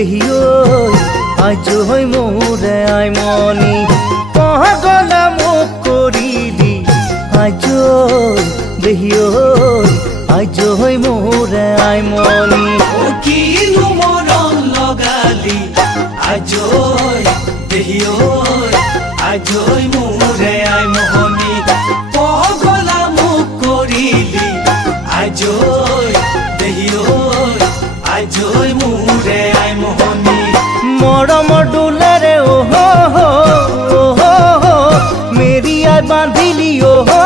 দেহিও আজ হই মোৰে আইমনি পাগলা মোক কৰিলি আজ দেহিও আজ হই মোৰে আইমনি কিনো মৰম লগালি আজ দেহিও আজ মোরে আইমনি পাগলা মোক করিলি আজ দেহিও আজ মোরে আইমনি মরম ডুলারে ও হো মেরি আই বাঁধিলি ও হো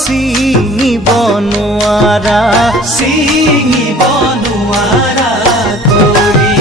সিঙি বনোয়ারা সিঙি বনোয়ারা করি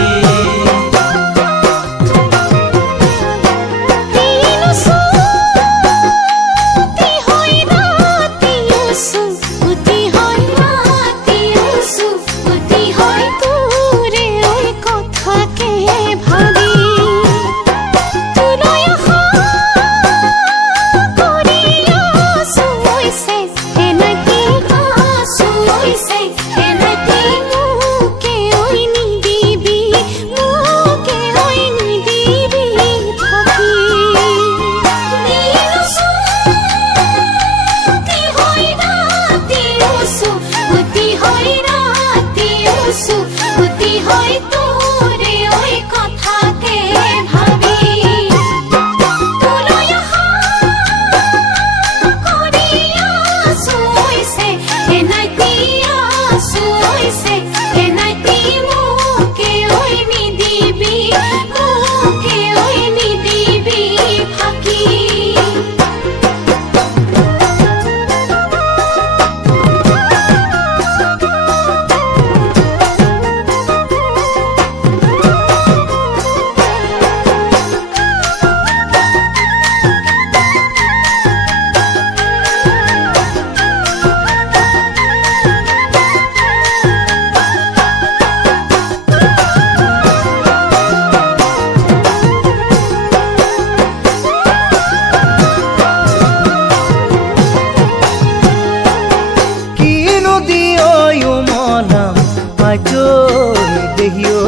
দেহিও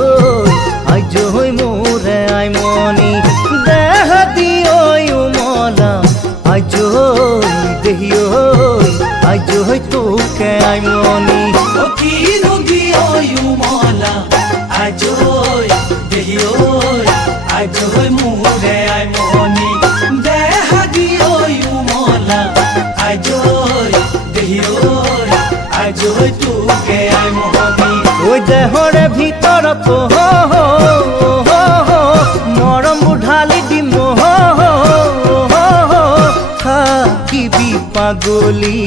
আজ হই মোরে আইমনি দেহ দিও মলা আজ দেহিও আজ হই তোকে আইমনি কিনো দিও মলা আজ দেহিও আজ মোরে আইমনি দেহ দিও মলা আজ দেহিও আজ তোকে আইমনি ওই দেহরে ভিতর মরম বুঝালি দিম থাকিবি পাগলি